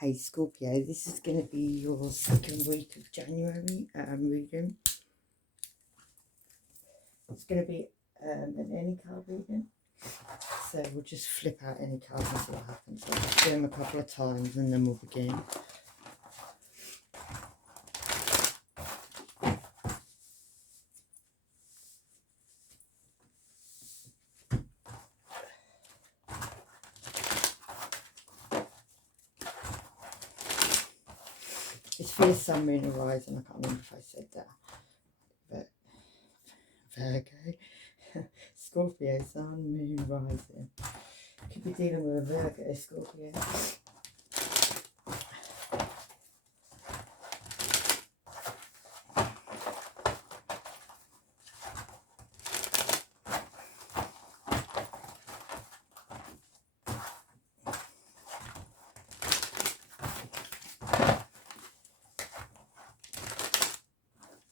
Hey Scorpio, this is going to be your second week of January reading. It's going to be an any card reading. So we'll just flip out any card and see what happens. I'll just do them a couple of times and then we'll begin. It's for the sun, moon, and rising. I can't remember if I said that. But Virgo. Scorpio, sun, moon, rising. Could be dealing with a Virgo, Scorpio.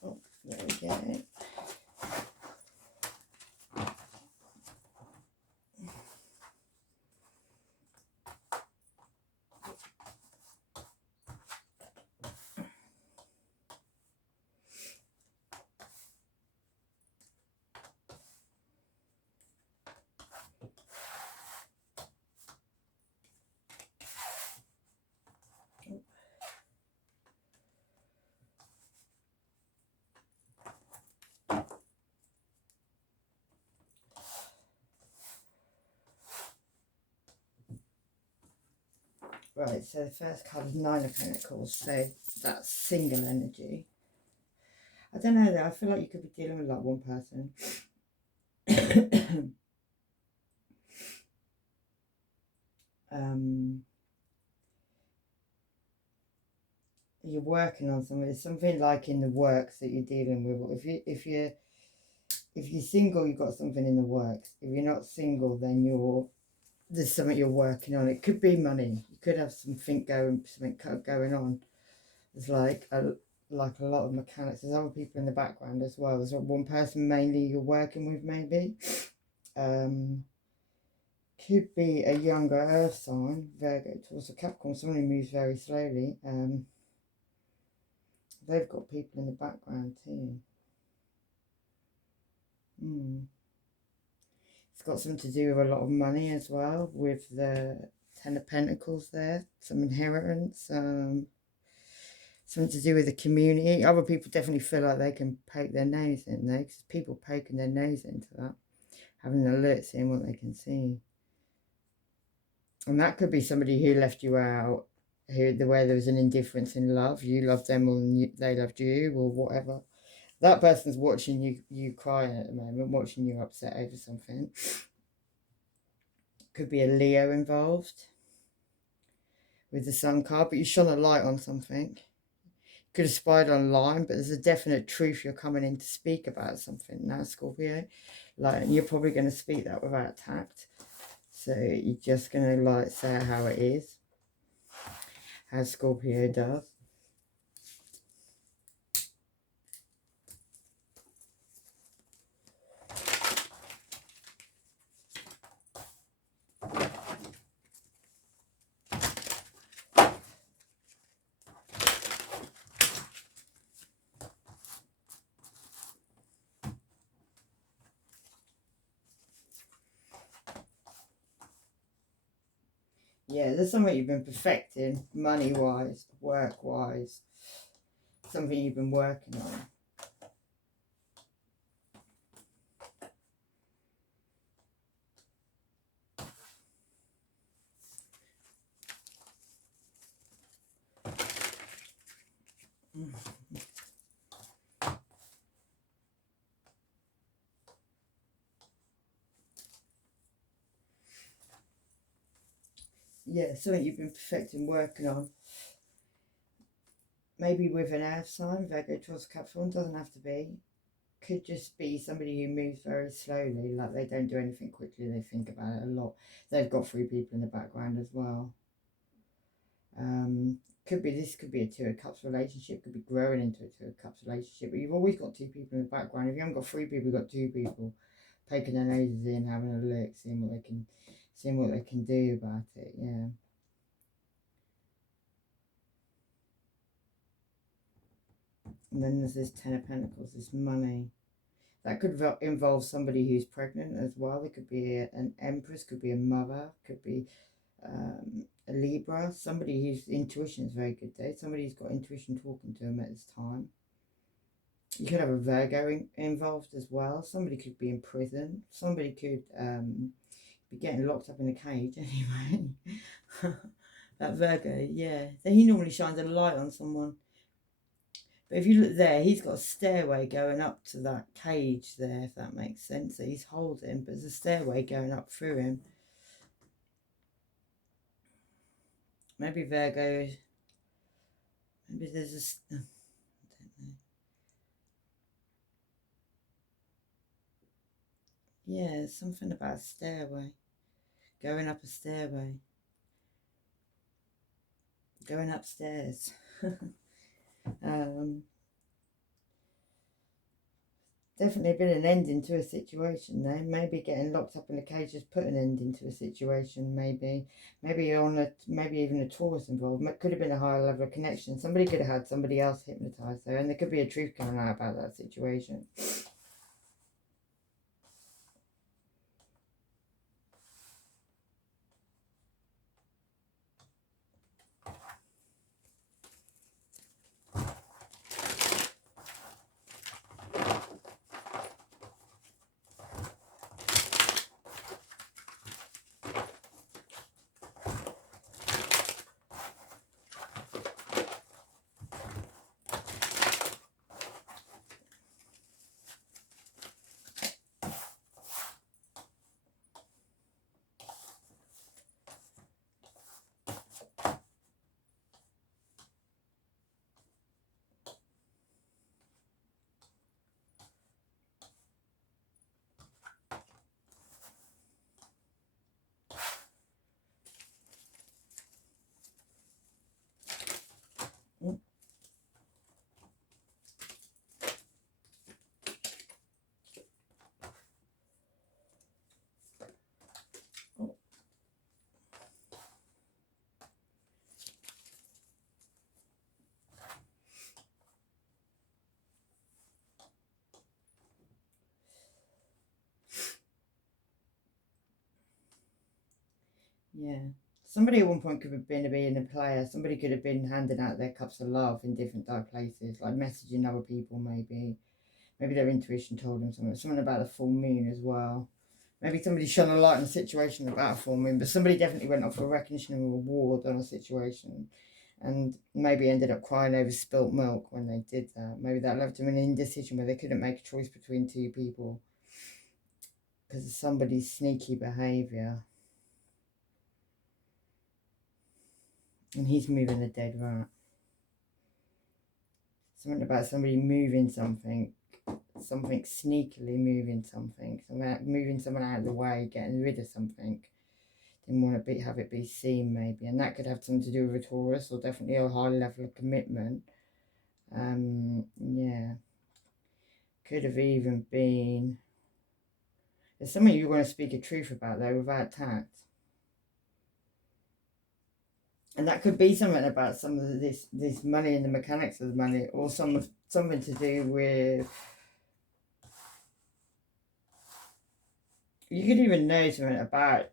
Oh, there we go. Right, so the first card is Nine of Pentacles, so that's single energy. I don't know though, I feel like you could be dealing with like one person. You're working on something. It's something like in the works that you're dealing with. Or if you're single, you've got something in the works. If you're not single, then there's something you're working on. It could be money. You could have something going on. There's like a lot of mechanics. There's other people in the background as well. There's one person mainly you're working with, maybe. Could be a younger earth sign, Virgo towards a Capricorn, someone who moves very slowly. They've got people in the background too. It's got something to do with a lot of money as well, with the Ten of Pentacles there, some inheritance, something to do with the community. Other people definitely feel like they can poke their nose in there, because people poking their nose into that, having a look, seeing what they can see. And that could be somebody who left you out, where there was an indifference in love. You loved them more than they loved you, or whatever. That person's watching you crying at the moment, watching you upset over something. Could be a Leo involved with the Sun card, but you shone a light on something. Could have spied online, but there's a definite truth you're coming in to speak about something now, Scorpio. And you're probably going to speak that without tact. So you're just going to say it how it is, how Scorpio does. Yeah, there's something you've been perfecting, money-wise, work-wise. Something you've been working on. Yeah, something you've been perfecting, working on. Maybe with an earth sign, Virgo towards Capricorn, doesn't have to be. Could just be somebody who moves very slowly, like they don't do anything quickly, they think about it a lot. They've got 3 people in the background as well. This could be a Two of Cups relationship, could be growing into a Two of Cups relationship, but you've always got 2 people in the background. If you haven't got 3 people, you've got 2 people poking their noses in, having a look, seeing what they can do about it. Yeah. And then there's this Ten of Pentacles, this money. That could involve somebody who's pregnant as well. It could be an Empress, could be a mother, could be a Libra. Somebody whose intuition is very good there. Somebody who's got intuition talking to them at this time. You could have a Virgo involved as well. Somebody could be in prison. Somebody could be getting locked up in a cage anyway. That Virgo, yeah. So he normally shines a light on someone. But if you look there, he's got a stairway going up to that cage there, if that makes sense. So he's holding, but there's a stairway going up through him. Maybe Virgo, maybe there's a, I don't know. Yeah, something about a stairway. Going up a stairway. Going upstairs. Definitely been an ending to a situation there. Maybe getting locked up in a cage has put an ending to a situation. Maybe even a Taurus involved. Could have been a higher level of connection. Somebody could have had somebody else hypnotized there, and there could be a truth coming out about that situation. Yeah. Somebody at one point could have been being a player. Somebody could have been handing out their cups of love in different dark places, like messaging other people maybe. Maybe their intuition told them something about the full moon as well. Maybe somebody shone a light on a situation about a full moon, but somebody definitely went off for recognition and reward on a situation, and maybe ended up crying over spilt milk when they did that. Maybe that left them in an indecision where they couldn't make a choice between two people because of somebody's sneaky behaviour. And he's moving a dead rat. Something about somebody moving something sneakily moving something, moving someone out of the way, getting rid of something. Didn't want to have it be seen maybe, and that could have something to do with a Taurus or definitely a high level of commitment. Yeah, could have even been. There's something you want to speak a truth about though without tact. And that could be something about some of this money and the mechanics of the money, or something to do with. You could even know something about.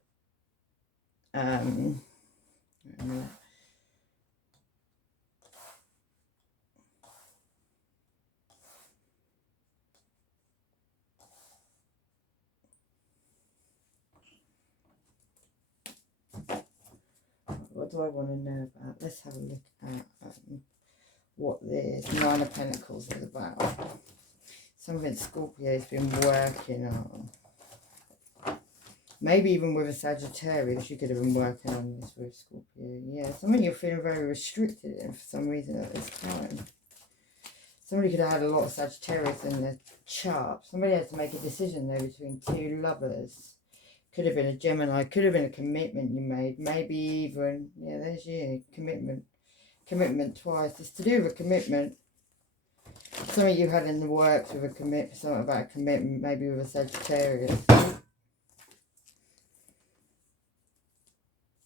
What do I want to know about? Let's have a look at what this Nine of Pentacles is about. Something Scorpio's been working on. Maybe even with a Sagittarius, you could have been working on this with Scorpio. Yeah, something you're feeling very restricted in for some reason at this time. Somebody could have had a lot of Sagittarius in their chart. Somebody had to make a decision though between two lovers. Could have been a Gemini, could have been a commitment you made. Maybe even, yeah, there's you, commitment. Commitment twice. It's to do with a commitment. Something you had in the works with a commitment, something about a commitment, maybe with a Sagittarius.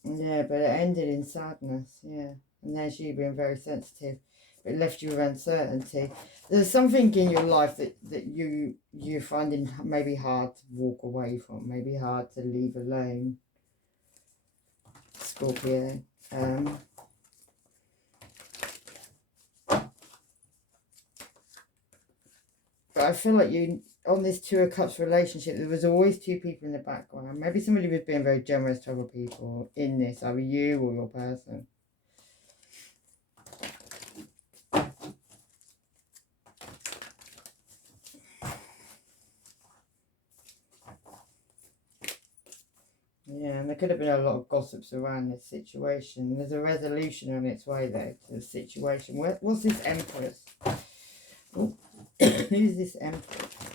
Yeah, but it ended in sadness, yeah. And there's you being very sensitive. It left you with uncertainty. There's something in your life that you're finding maybe hard to walk away from, maybe hard to leave alone, Scorpio. But I feel like you, on this Two of Cups relationship, there was always two people in the background. Maybe somebody was being very generous to other people in this, either you or your person. Yeah, and there could have been a lot of gossips around this situation. There's a resolution on its way, though, to the situation. What's this Empress? Oh, who's this Empress?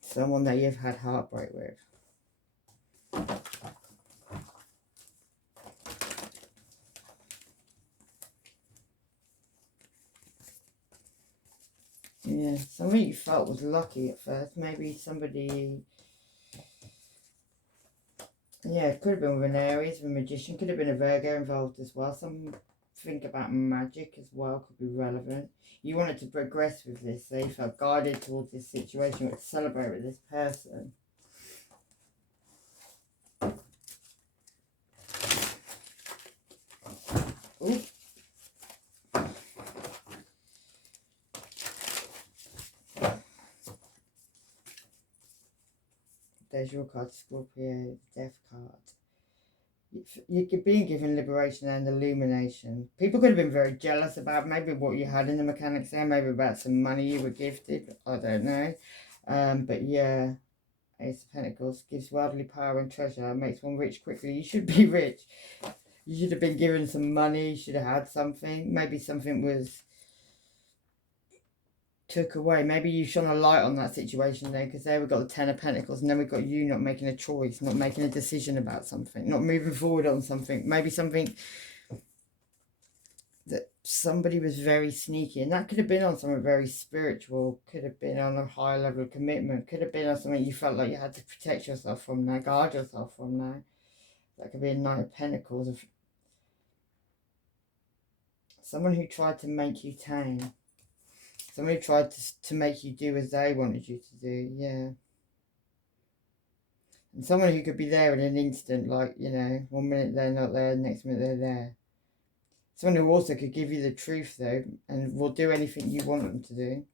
Someone that you've had heartbreak with. Yeah, somebody you felt was lucky at first. Maybe somebody... Yeah, it could have been with an Aries, with a Magician. Could have been a Virgo involved as well. Something about magic as well could be relevant. You wanted to progress with this, so you felt guided towards this situation. You wanted to celebrate with this person. Ooh. There's your card, Scorpio, Death card. You're being given liberation and illumination. People could have been very jealous about maybe what you had in the mechanics there, maybe about some money you were gifted. I don't know. But yeah, Ace of Pentacles gives worldly power and treasure, makes one rich quickly. You should be rich. You should have been given some money. You should have had something. Maybe something was took away. Maybe you shone a light on that situation there, because there we got the Ten of Pentacles, and then we got you not making a choice, not making a decision about something, not moving forward on something. Maybe something that somebody was very sneaky, and that could have been on something very spiritual, could have been on a higher level of commitment, could have been on something you felt like you had to protect yourself from now, guard yourself from now. That could be a Knight of Pentacles, of someone who tried to make you tame. Somebody tried to make you do as they wanted you to do, yeah. And someone who could be there in an instant, like, you know, 1 minute they're not there, next minute they're there. Someone who also could give you the truth, though, and will do anything you want them to do.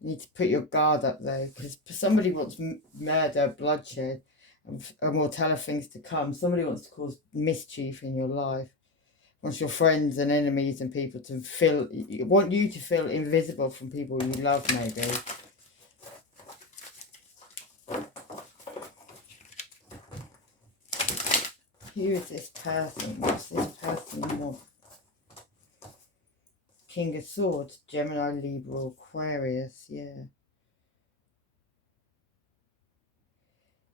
You need to put your guard up, though, because somebody wants murder, bloodshed, and will tell of things to come. Somebody wants to cause mischief in your life. Wants your friends and enemies and people to feel, want you to feel invisible from people you love, maybe. Who is this person? What's this person want? King of Swords, Gemini, Libra, Aquarius, yeah.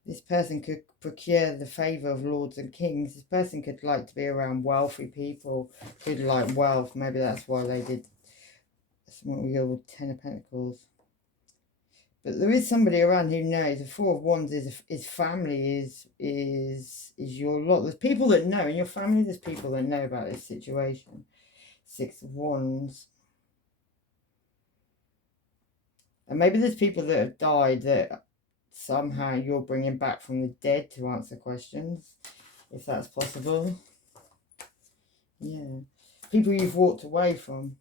This person could procure the favour of lords and kings. This person could like to be around wealthy people, could like wealth. Maybe that's why they did something with your Ten of Pentacles. But there is somebody around who knows. The Four of Wands is family, is your lot. There's people that know. In your family, there's people that know about this situation. Six of Wands. And maybe there's people that have died that somehow you're bringing back from the dead to answer questions, if that's possible. Yeah. People you've walked away from.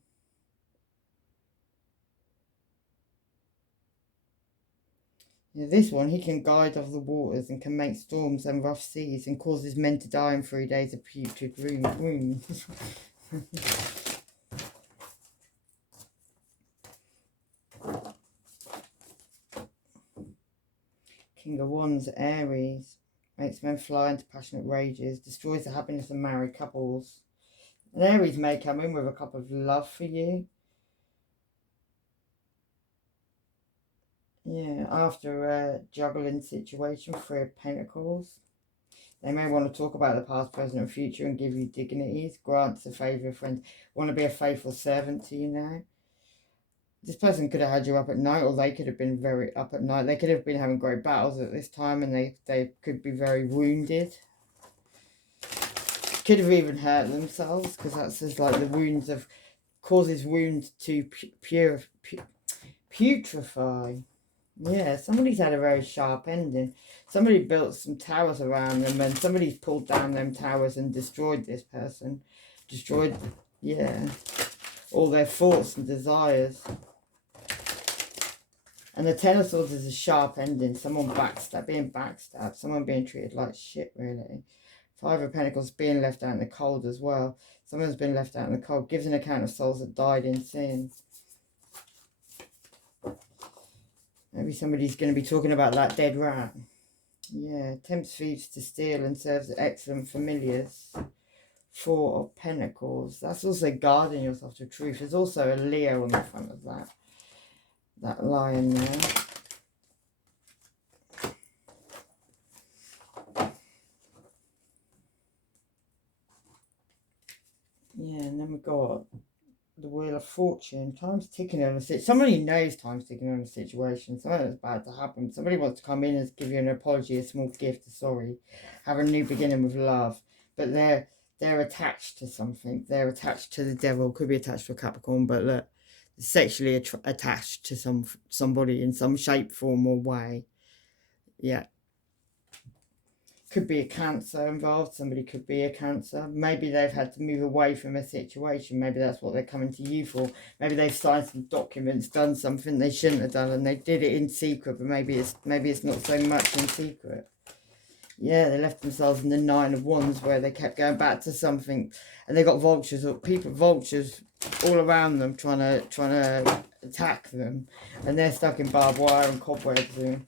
Yeah, this one, he can guide off the waters and can make storms and rough seas and causes men to die in 3 days of putrid wounds. King of Wands, Aries, makes men fly into passionate rages, destroys the happiness of married couples. An Aries may come in with a cup of love for you. Yeah, after a juggling situation, 3 of Pentacles. They may want to talk about the past, present and future and give you dignities, grants a favour of friends, want to be a faithful servant to you now. This person could have had you up at night, or they could have been very up at night. They could have been having great battles at this time, and they could be very wounded. Could have even hurt themselves, because that's just like the wounds of, causes wounds to putrefy. Yeah, somebody's had a very sharp ending. Somebody built some towers around them, and somebody's pulled down them towers and destroyed this person. Destroyed, yeah, all their thoughts and desires. And the Ten of Swords is a sharp ending. Someone being backstabbed. Someone being treated like shit, really. Five of Pentacles being left out in the cold as well. Someone's been left out in the cold. Gives an account of souls that died in sin. Maybe somebody's going to be talking about that dead rat. Yeah, tempts thieves to steal and serves excellent familiars. Four of Pentacles. That's also guarding yourself to truth. There's also a Leo on the front of that lion there. Yeah, and then we've got the Wheel of Fortune. Time's ticking on a situation. Somebody knows time's ticking on a situation. Something's about to happen. Somebody wants to come in and give you an apology, a small gift, a sorry. Have a new beginning with love. But they're attached to something. They're attached to the devil. Could be attached to a Capricorn, but look, sexually attached to somebody in some shape, form or way. Yeah. Could be a Cancer involved. Somebody could be a Cancer. Maybe they've had to move away from a situation. Maybe that's what they're coming to you for. Maybe they've signed some documents, done something they shouldn't have done, and they did it in secret. But maybe it's not so much in secret. Yeah, they left themselves in the Nine of Wands, where they kept going back to something, and they got vultures all around them trying to attack them, and they're stuck in barbed wire and cobwebs and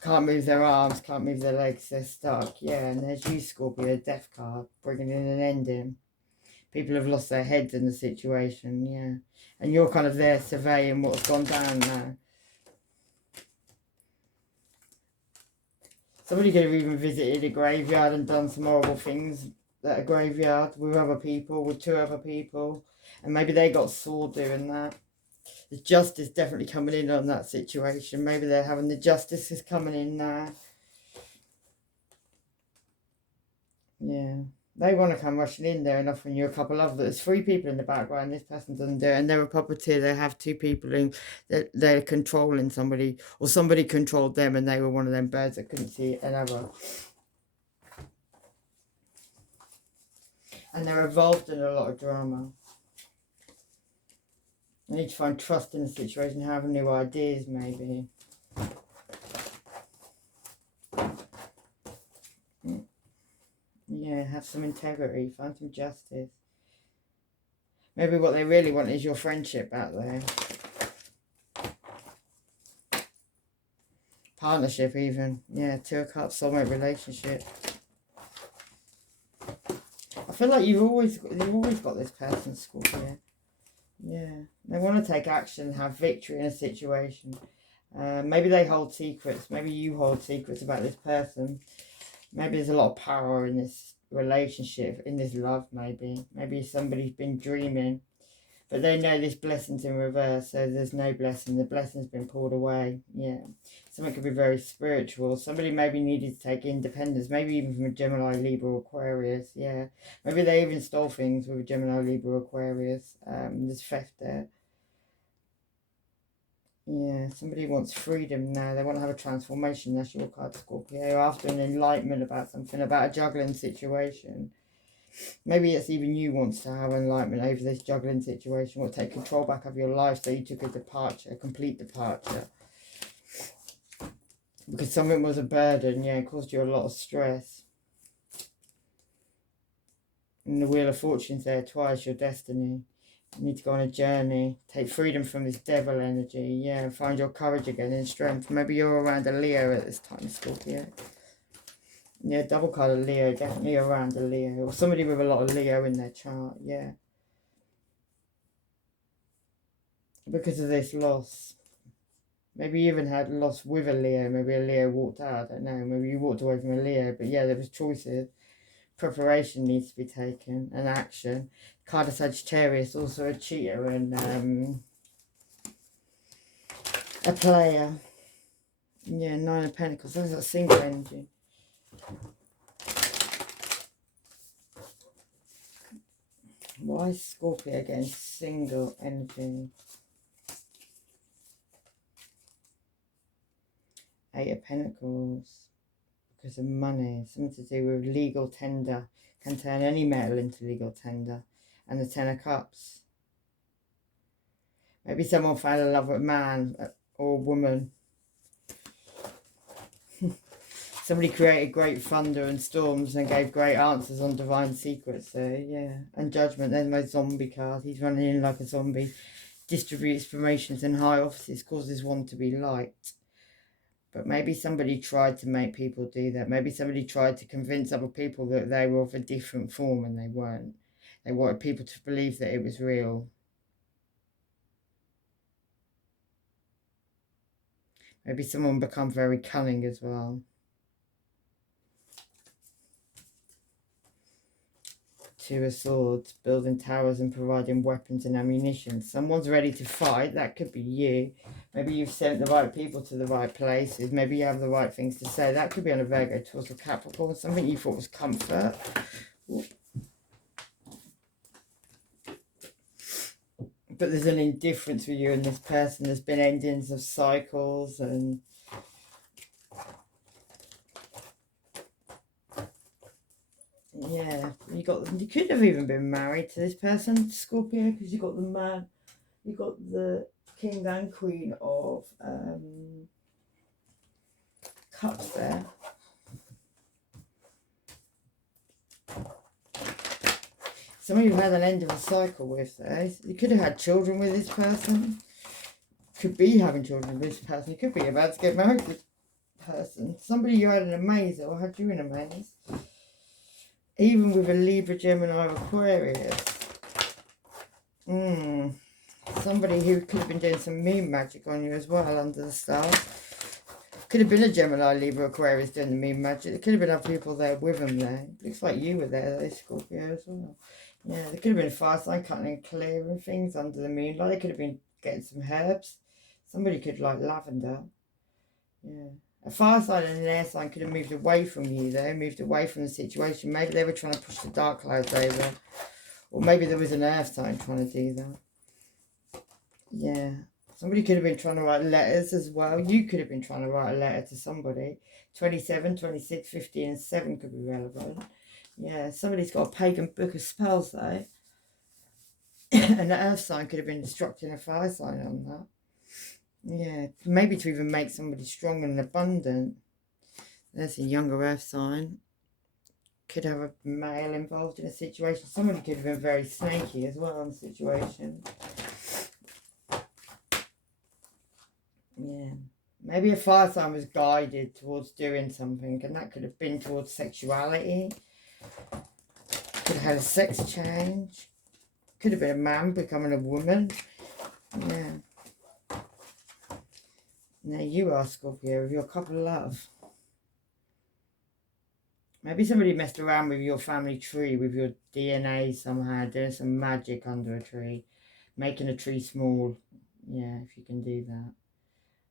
can't move their arms, can't move their legs, they're stuck. Yeah, and there's you, Scorpio, Death card, bringing in an ending. People have lost their heads in the situation, yeah. And you're kind of there surveying what's gone down now. Somebody could have even visited a graveyard and done some horrible things at a graveyard with other people, with two other people. And maybe they got sore doing that. The justice definitely coming in on that situation. Maybe they're having the justice is coming in now. Yeah. They want to come rushing in there and offering you a couple of There's three people in the background. This person doesn't do it. And they're a puppeteer. They have two people in. They're controlling somebody. Or somebody controlled them and they were one of them birds that couldn't see another. And they're involved in a lot of drama. I need to find trust in the situation, have new ideas maybe. Yeah, have some integrity, find some justice. Maybe what they really want is your friendship out there. Partnership even. Yeah, Two of Cups, soulmate relationship. I feel like you've always got this person, Scorpio. Yeah, they want to take action, have victory in a situation. Maybe they hold secrets. Maybe you hold secrets about this person. Maybe there's a lot of power in this relationship, in this love, maybe. Maybe somebody's been dreaming. But they know this blessing's in reverse, so there's no blessing. The blessing's been pulled away. Yeah. Something could be very spiritual. Somebody maybe needed to take independence, maybe even from a Gemini, Libra, Aquarius. Yeah. Maybe they even stole things with a Gemini, Libra, Aquarius. There's theft there. Yeah, somebody wants freedom now. They want to have a transformation. That's your card, Scorpio. After an enlightenment about something, about a juggling situation. Maybe it's even you wants to have enlightenment over this juggling situation, or take control back of your life, so you took a departure, a complete departure. Because something was a burden, yeah, it caused you a lot of stress. And the Wheel of Fortune's there twice, your destiny. You need to go on a journey, take freedom from this devil energy, yeah, and find your courage again and strength. Maybe you're around a Leo at this time, Scorpio. Yeah, double card of Leo, definitely around a Leo. Or somebody with a lot of Leo in their chart, yeah. Because of this loss. Maybe you even had loss with a Leo. Maybe a Leo walked out, I don't know. Maybe you walked away from a Leo. But yeah, there was choices. Preparation needs to be taken, and action. Card of Sagittarius, also a cheater and a player. Yeah, Nine of Pentacles, that's a single energy. Why is Scorpio getting single energy? 8 of Pentacles. Because of money. Something to do with legal tender. Can turn any metal into legal tender. And the 10 of Cups. Maybe someone fell in love with a man or a woman. Somebody created great thunder and storms and gave great answers on divine secrets. So, yeah. And judgment. There's my zombie card. He's running in like a zombie. Distributes promotions in high offices. Causes one to be liked. But maybe somebody tried to make people do that. Maybe somebody tried to convince other people that they were of a different form and they weren't. They wanted people to believe that it was real. Maybe someone become very cunning as well. 2 of Swords, building towers and providing weapons and ammunition. Someone's ready to fight. That could be you. Maybe you've sent the right people to the right places. Maybe you have the right things to say. That could be on a Virgo towards a Capricorn. Something you thought was comfort. But there's an indifference with you and this person. There's been endings of cycles and... yeah, you could have even been married to this person, Scorpio, because you got the man, you got the King and Queen of Cups there. Some of you had an end of a cycle with this. You could have had children with this person. Could be having children with this person. You could be about to get married to this person. Somebody you had in a maze or had you in a maze. Even with a Libra, Gemini, or Aquarius. Somebody who could have been doing some moon magic on you as well under the stars. Could have been a Gemini, Libra, Aquarius doing the moon magic. There could have been other people there with them there. Looks like you were there, though, Scorpio, as well. Yeah, there could have been a fire sign cutting and clearing things under the moonlight. They could have been getting some herbs. Somebody could like lavender. Yeah. A fire sign and an air sign could have moved away from you though, moved away from the situation. Maybe they were trying to push the dark clouds over. Or maybe there was an earth sign trying to do that. Yeah. Somebody could have been trying to write letters as well. You could have been trying to write a letter to somebody. 27, 26, 15 and 7 could be relevant. Yeah, somebody's got a pagan book of spells though. And the earth sign could have been destructing a fire sign on that. Yeah, maybe to even make somebody strong and abundant. There's a younger earth sign. Could have a male involved in a situation. Somebody could have been very snaky as well in the situation. Yeah. Maybe a fire sign was guided towards doing something, and that could have been towards sexuality. Could have had a sex change. Could have been a man becoming a woman. Yeah. Now you are Scorpio with your cup of love. Maybe somebody messed around with your family tree, with your DNA somehow, doing some magic under a tree, making a tree small. Yeah, if you can do that.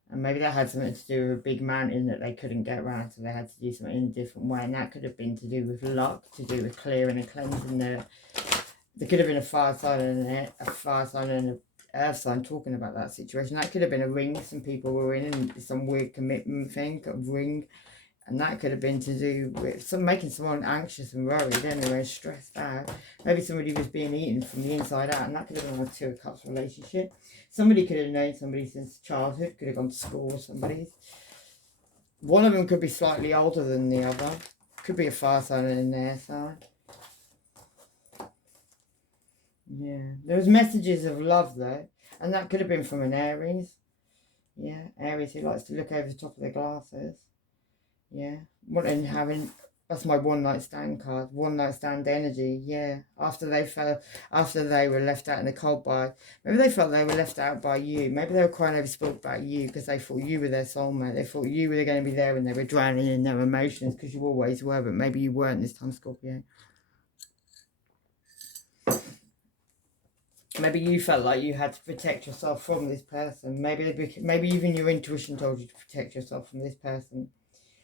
And maybe that had something to do with a big mountain that they couldn't get around, so they had to do something in a different way. And that could have been to do with luck, to do with clearing and cleansing the... There could have been a fire sign and an earth sign talking about that situation. That could have been a ring some people were in, some weird commitment thing, a ring. And that could have been to do with making someone anxious and worried anyway, stressed out. Maybe somebody was being eaten from the inside out, and that could have been a 2 of Cups relationship. Somebody could have known somebody since childhood, could have gone to school with somebody. One of them could be slightly older than the other. Could be a fire sign and an air sign. Yeah, there was messages of love though, and that could have been from an Aries. Yeah, Aries who likes to look over the top of their glasses. Yeah, that's my one night stand card, one night stand energy. Yeah, after they were left out in the cold by, maybe they felt they were left out by you. Maybe they were crying over spilled about you because they thought you were their soulmate. They thought you were going to be there when they were drowning in their emotions, because you always were, but maybe you weren't this time, Scorpio. Maybe you felt like you had to protect yourself from this person. Maybe even your intuition told you to protect yourself from this person.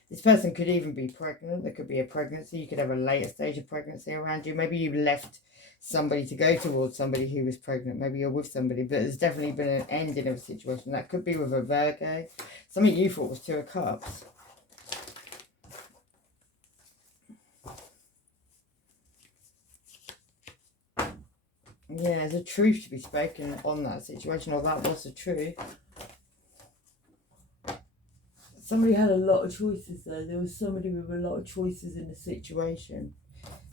This person could even be pregnant. There could be a pregnancy. You could have a later stage of pregnancy around you. Maybe you left somebody to go towards somebody who was pregnant. Maybe you're with somebody, but there's definitely been an ending of a situation. That could be with a Virgo. Something you thought was Two of Cups. Yeah, there's a truth to be spoken on that situation, or that was the truth. Somebody had a lot of choices though. There was somebody with a lot of choices in the situation.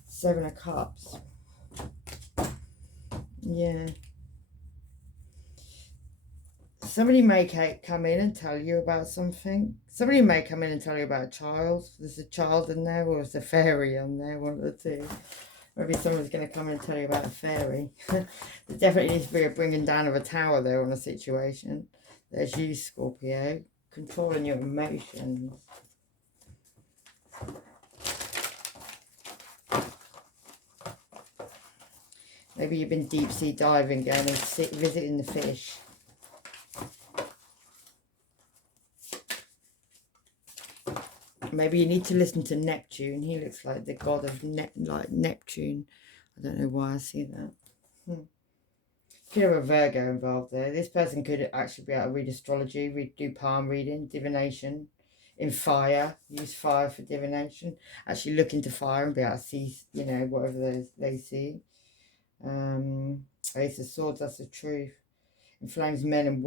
Seven of Cups. Yeah. Somebody may come in and tell you about something. Somebody may come in and tell you about a child. There's a child in there, or there's a fairy on there, one of the two. Maybe someone's going to come in and tell you about a fairy. There definitely needs to be a bringing down of a tower there on a situation. There's you, Scorpio, controlling your emotions. Maybe you've been deep sea diving, going and visiting the fish. Maybe you need to listen to Neptune. He looks like the god of Neptune. I don't know why I see that. Could have a Virgo involved there. This person could actually be able to read astrology, do palm reading, divination, in fire. Use fire for divination. Actually look into fire and be able to see, you know, whatever they see. Ace of Swords, that's the truth. Inflames men and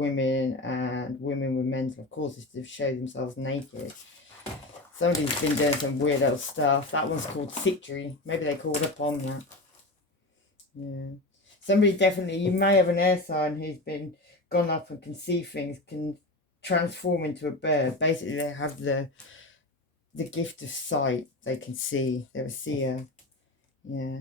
women with mental causes to show themselves naked. Somebody's been doing some weird old stuff. That one's called Victory. Maybe they called up on that. Yeah. Somebody definitely, you may have an air sign who's been gone up and can see things, can transform into a bird. Basically, they have the gift of sight. They can see. They're a seer. Yeah.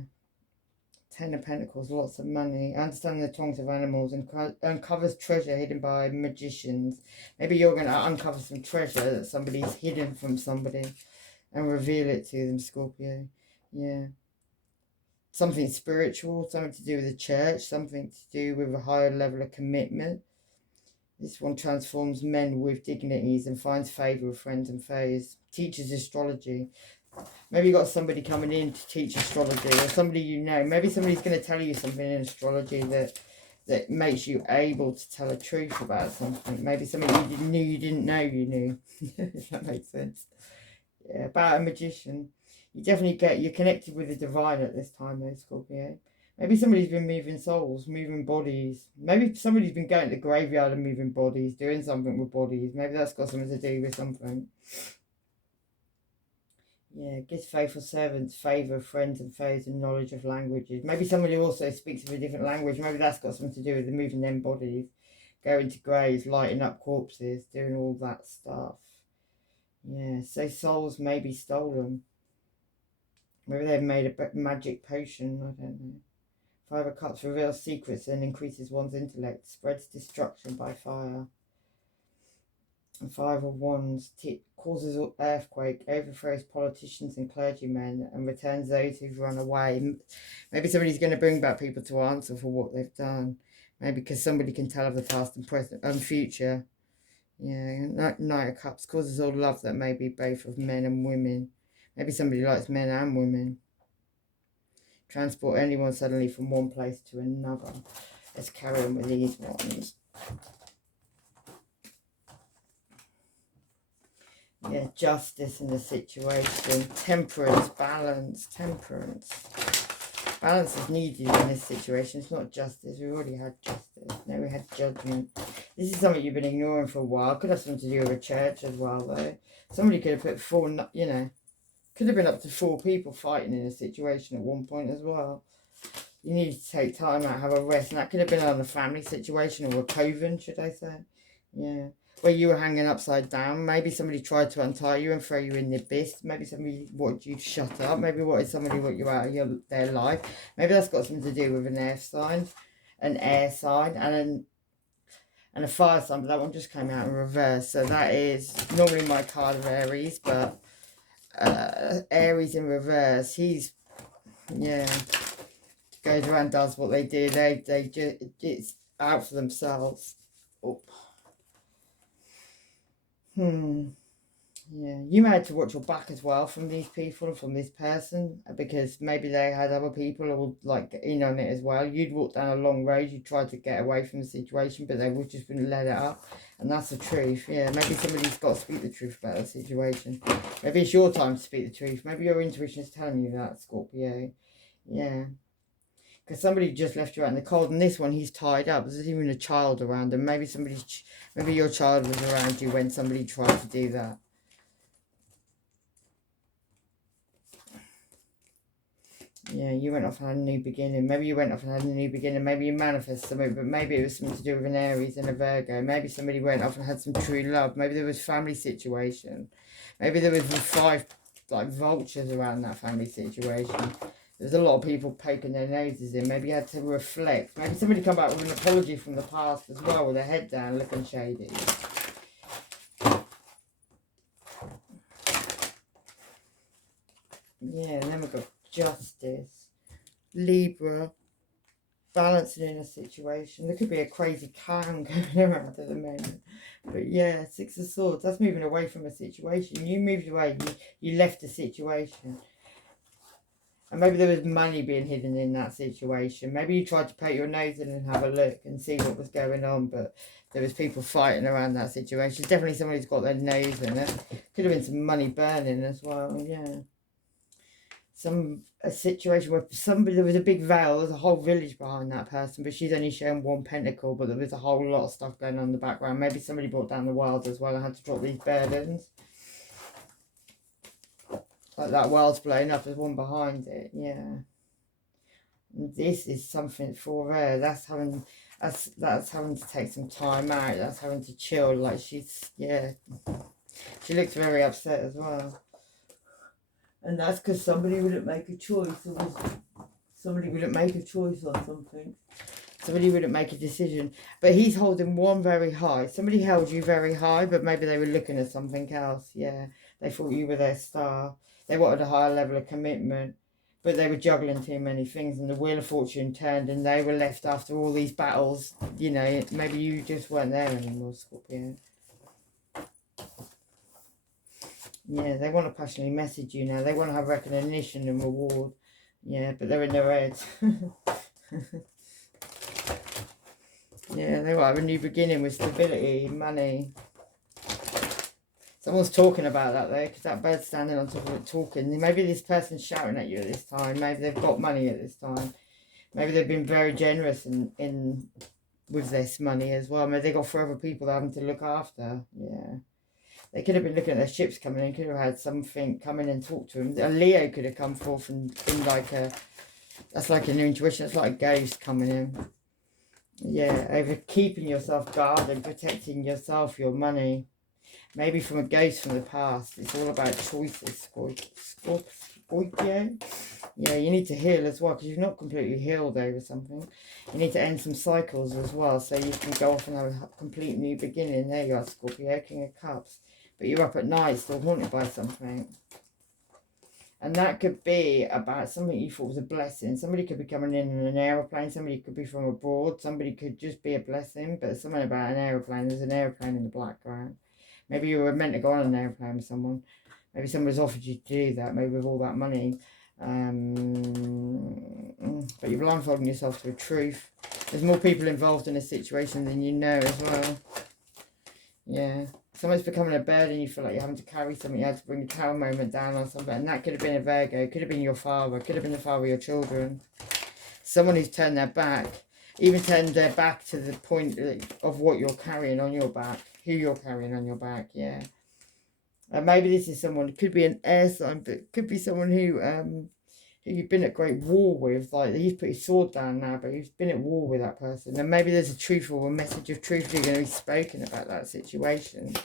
Ten of Pentacles, lots of money. Understanding the tongues of animals and uncovers treasure hidden by magicians. Maybe you're going to uncover some treasure that somebody's hidden from somebody and reveal it to them, Scorpio. Yeah. Something spiritual, something to do with the church, something to do with a higher level of commitment. This one transforms men with dignities and finds favour with friends and foes. Teaches astrology. Maybe you got somebody coming in to teach astrology, or somebody you know. Maybe somebody's going to tell you something in astrology that makes you able to tell a truth about something. Maybe something you didn't know you knew. If that makes sense. Yeah, about a magician. You're connected with the divine at this time though, Scorpio. Maybe somebody's been moving souls, moving bodies. Maybe somebody's been going to the graveyard and moving bodies, doing something with bodies. Maybe that's got something to do with something. Yeah, gives faithful servants favour of friends and foes and knowledge of languages. Maybe somebody also speaks of a different language. Maybe that's got something to do with the moving them bodies, going to graves, lighting up corpses, doing all that stuff. Yeah, so souls may be stolen. Maybe they've made a magic potion, I don't know. Five of Cups reveals secrets and increases one's intellect, spreads destruction by fire. And Five of Wands causes earthquake, overthrows politicians and clergymen, and returns those who've run away. Maybe somebody's going to bring back people to answer for what they've done. Maybe because somebody can tell of the past and present and future. Yeah, Knight of Cups causes all love that may be both of men and women. Maybe somebody likes men and women. Transport anyone suddenly from one place to another. Let's carry on with these ones. Yeah, justice in the situation. Temperance, balance, temperance. Balance is needed in this situation. It's not justice. We already had justice. Now we had judgment. This is something you've been ignoring for a while. Could have something to do with a church as well, though. Somebody could have put four, you know, could have been up to 4 people fighting in a situation at one point as well. You need to take time out, have a rest. And that could have been on a family situation or a coven, should I say. Yeah. Where you were hanging upside down. Maybe somebody tried to untie you and throw you in the abyss. Maybe somebody wanted you to shut up. Maybe somebody want you out of their life. Maybe that's got something to do with an air sign, and a fire sign. But that one just came out in reverse. So that is normally my card of Aries, but Aries in reverse. He's, yeah, goes around, does what they do. They just, it's out for themselves. Oh. Yeah, you may have to watch your back as well from these people and from this person, because maybe they had other people who would like get in on it as well. You'd walk down a long road, you tried to get away from the situation, but they would just wouldn't let it up. And that's the truth. Yeah, maybe somebody's got to speak the truth about the situation. Maybe it's your time to speak the truth. Maybe your intuition is telling you that, Scorpio. Yeah. Because somebody just left you out in the cold, and this one, he's tied up. There's even a child around him. Maybe maybe your child was around you when somebody tried to do that. Yeah, you went off and had a new beginning. Maybe you went off and had a new beginning. Maybe you manifested something, but maybe it was something to do with an Aries and a Virgo. Maybe somebody went off and had some true love. Maybe there was family situation. Maybe there was 5 like vultures around that family situation. There's a lot of people poking their noses in. Maybe you had to reflect. Maybe somebody come back with an apology from the past as well, with their head down, looking shady. Yeah, and then we've got Justice, Libra, balancing in a situation. There could be a crazy clown going around at the moment. But yeah, 6 of Swords, that's moving away from a situation. You moved away, you left the situation. And maybe there was money being hidden in that situation. Maybe you tried to poke your nose in and have a look and see what was going on, but there was people fighting around that situation. Definitely somebody's got their nose in it. Could have been some money burning as well, yeah. A situation where there was a big veil, there's a whole village behind that person, but she's only shown 1 pentacle, but there was a whole lot of stuff going on in the background. Maybe somebody brought down the world as well and had to drop these burdens. Like that world's blown up, there's one behind it, yeah. And this is something for her. That's having to take some time out. That's having to chill. Like yeah. She looks very upset as well. And that's because somebody wouldn't make a choice. Somebody wouldn't make a choice on something. Somebody wouldn't make a decision. But he's holding one very high. Somebody held you very high, but maybe they were looking at something else. Yeah, they thought you were their star. They wanted a higher level of commitment, but they were juggling too many things, and the Wheel of Fortune turned, and they were left after all these battles. You know, maybe you just weren't there anymore, Scorpio. Yeah, they want to passionately message you now. They want to have recognition and reward. Yeah, but they're in their heads. Yeah, they want to have a new beginning with stability, money. Someone's talking about that though, because that bird's standing on top of it talking. Maybe this person's shouting at you at this time. Maybe they've got money at this time. Maybe they've been very generous in with this money as well. Maybe they've got forever people they're having to look after. Yeah. They could have been looking at their ships coming in, could have had something come in and talk to them. A Leo could have come forth and been like that's like an intuition, it's like a ghost coming in. Yeah, over keeping yourself guarded, protecting yourself, your money. Maybe from a ghost from the past. It's all about choices, Scorpio. Yeah, you need to heal as well, because you're not completely healed over something. You need to end some cycles as well, so you can go off and have a complete new beginning. There you are, Scorpio, King of Cups. But you're up at night still haunted by something. And that could be about something you thought was a blessing. Somebody could be coming in an aeroplane. Somebody could be from abroad. Somebody could just be a blessing. But something about an aeroplane. There's an aeroplane in the background. Maybe you were meant to go on an aeroplane with someone. Maybe somebody's offered you to do that. Maybe with all that money. But you're blindfolding yourself to a truth. There's more people involved in a situation than you know as well. Yeah. Someone's becoming a burden, you feel like you're having to carry something, you had to bring the tower moment down on something, and that could have been a Virgo, could have been your father, could have been the father of your children. Someone who's turned their back, even turned their back to the point of what you're carrying on your back, who you're carrying on your back, yeah. Maybe this is someone, it could be an air sign, but it could be someone who you've been at great war with, like he's put his sword down now, but he's been at war with that person. And maybe there's a truth or a message of truth you're going to be spoken about that situation.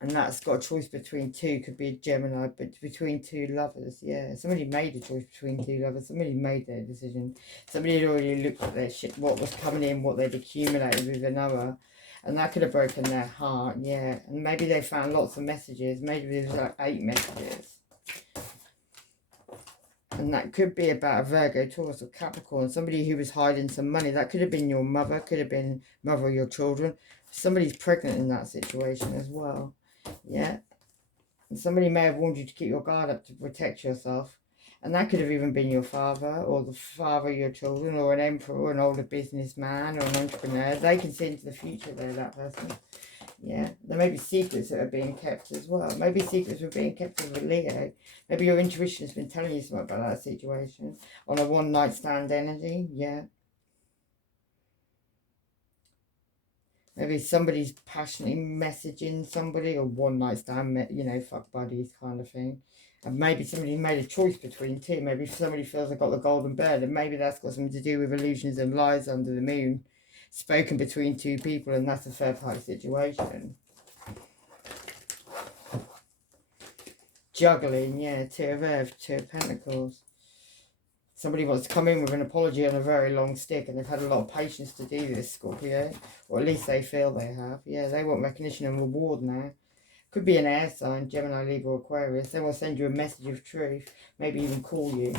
And that's got a choice between two, could be a Gemini, but between 2 lovers, yeah. Somebody made a choice between 2 lovers, somebody made their decision. Somebody had already looked at their shit, what was coming in, what they'd accumulated with another. And that could have broken their heart, yeah. And maybe they found lots of messages, maybe there's like 8 messages. And that could be about a Virgo, Taurus or Capricorn. Somebody who was hiding some money. That could have been your mother. Could have been mother of your children. Somebody's pregnant in that situation as well. Yeah. And somebody may have warned you to keep your guard up to protect yourself. And that could have even been your father, or the father of your children, or an emperor, or an older businessman, or an entrepreneur. They can see into the future there, that person. Yeah, there may be secrets that are being kept as well. Maybe secrets were being kept with a Leo. Maybe your intuition has been telling you something about that situation. On a one-night stand energy, yeah. Maybe somebody's passionately messaging somebody, or one-night stand, you know, fuck buddies kind of thing. And maybe somebody made a choice between two. Maybe somebody feels they've got the golden bird, and maybe that's got something to do with illusions and lies under the moon, spoken between two people, and that's a third-party situation. Juggling, yeah, Two of Earth, Two of Pentacles. Somebody wants to come in with an apology on a very long stick, and they've had a lot of patience to do this, Scorpio. Or at least they feel they have. Yeah, they want recognition and reward now. Could be an air sign, Gemini, Libra, Aquarius. They will send you a message of truth, maybe even call you.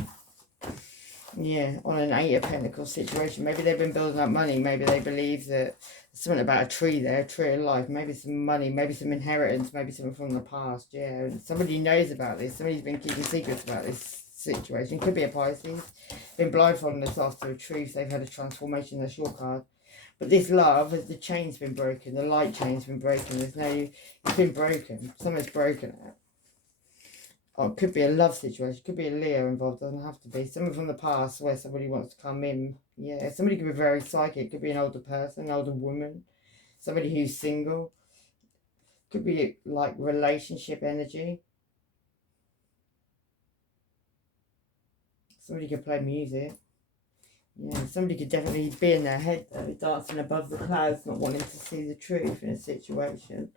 Yeah, on an Eight of Pentacles situation. Maybe they've been building up money. Maybe they believe that something about a tree there, a tree of life. Maybe some money, maybe some inheritance, maybe something from the past. Yeah, and somebody knows about this. Somebody's been keeping secrets about this situation. Could be a Pisces. Been blindfolding us after the truth. They've had a transformation in their short card. But this love, the chain's been broken. The light chain's been broken. It's been broken. Something's broken it. Oh, it could be a love situation. Could be a Leo involved. Doesn't have to be. Someone from the past where somebody wants to come in. Yeah, somebody could be very psychic. Could be an older person, an older woman. Somebody who's single. Could be like relationship energy. Somebody could play music. Yeah, somebody could definitely be in their head though, dancing above the clouds, not wanting to see the truth in a situation.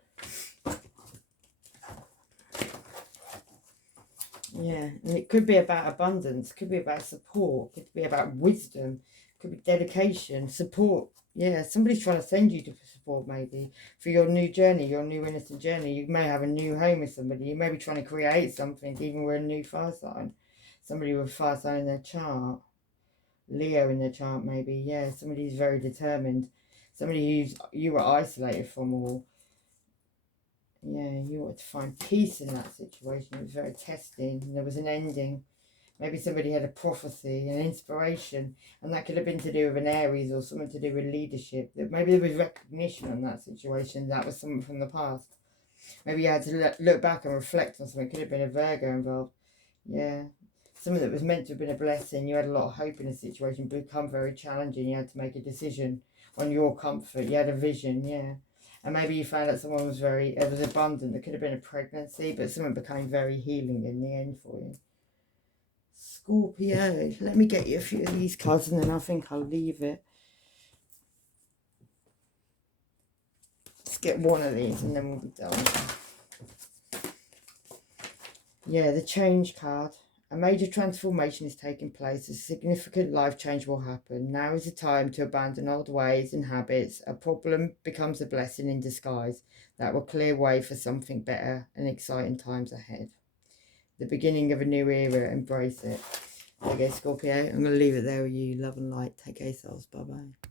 Yeah, and it could be about abundance, could be about support, could be about wisdom, could be dedication, support. Yeah, somebody's trying to send you to support maybe for your new journey, your new innocent journey. You may have a new home with somebody. You may be trying to create something, even with a new fire sign. Somebody with fire sign in their chart. Leo in their chart maybe. Yeah, somebody who's very determined. Somebody who's you were isolated from, or yeah, you wanted to find peace in that situation. It was very testing. There was an ending. Maybe somebody had a prophecy, an inspiration, and that could have been to do with an Aries or something to do with leadership. Maybe there was recognition on that situation. That was something from the past. Maybe you had to look back and reflect on something. Could have been a Virgo involved. Yeah. Something that was meant to have been a blessing. You had a lot of hope in a situation, become very challenging. You had to make a decision on your comfort. You had a vision, yeah. And maybe you found out someone was it was abundant. It could have been a pregnancy, but someone became very healing in the end for you. Scorpio, let me get you a few of these cards and then I think I'll leave it. Let's get one of these and then we'll be done. Yeah, the change card. A major transformation is taking place. A significant life change will happen. Now is the time to abandon old ways and habits. A problem becomes a blessing in disguise that will clear way for something better and exciting times ahead. The beginning of a new era. Embrace it. Okay, Scorpio, I'm going to leave it there with you. Love and light. Take care yourselves. Bye-bye.